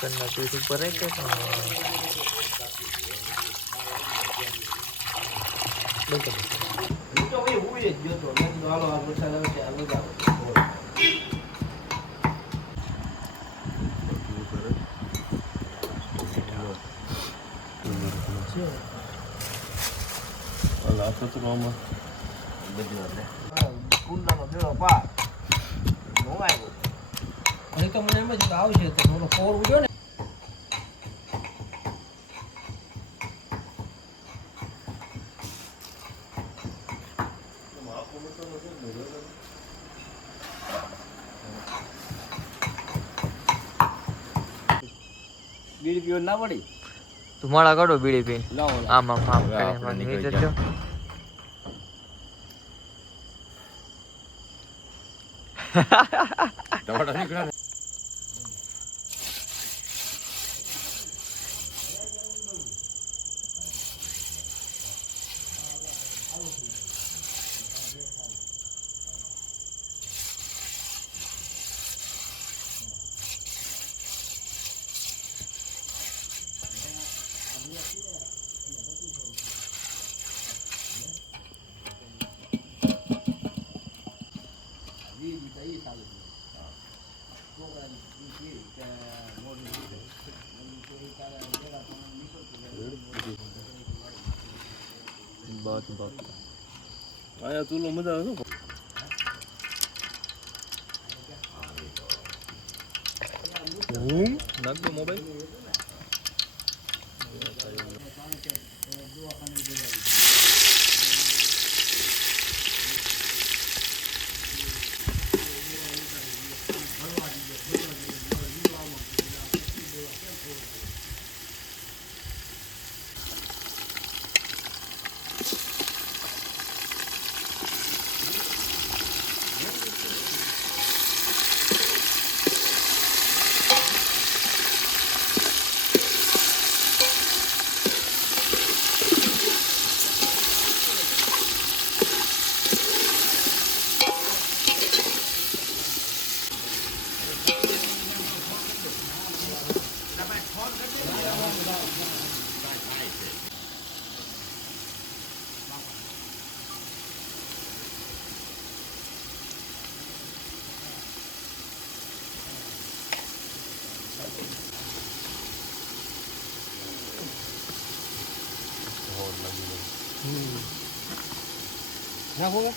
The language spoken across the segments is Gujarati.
દુકાનના પીઠ ઉપર રાખે તો તો ભાઈ હું જ ગયો તો મેં કીધું હાલો આ વરસાદ આવે છે હાલો જાવ અલા તો રોમાં બધું આપણે કુંડાનો બેડો પાર નો આવ્યો અને તો મને એમ જ આવશે તો ઓલો કોર ઉડ્યો ને બીડી પીવો ના પડી તમારા કાઢો બીડી પીને લાવો આમ આમ આમ કરીને નીચે જજો ટમાટા નીકળ્યા ને बहुत बहुत આયા તુલો મજા આવે નાખ દો મોબાઈલ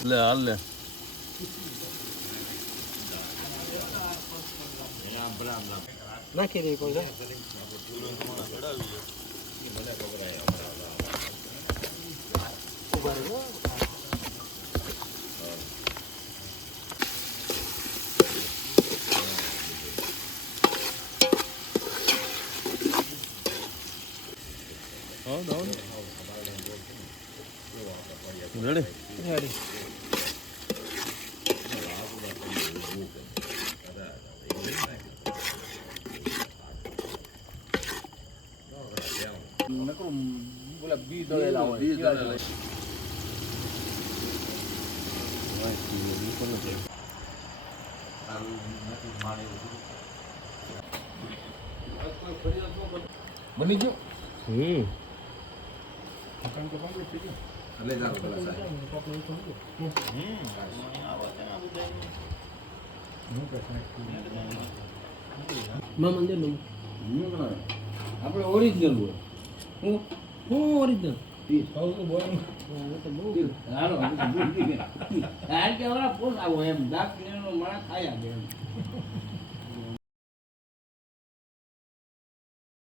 લે હાલ લે નાખી દઈ કોઈ રેડી રેડી નકરું બોલા બી દળેલા હોય બી દળેલા હોય બની ગયો આપણે ઓરિજિનલ હોય હું ઓરિજિનલ એમ દાખ મળા ખાયા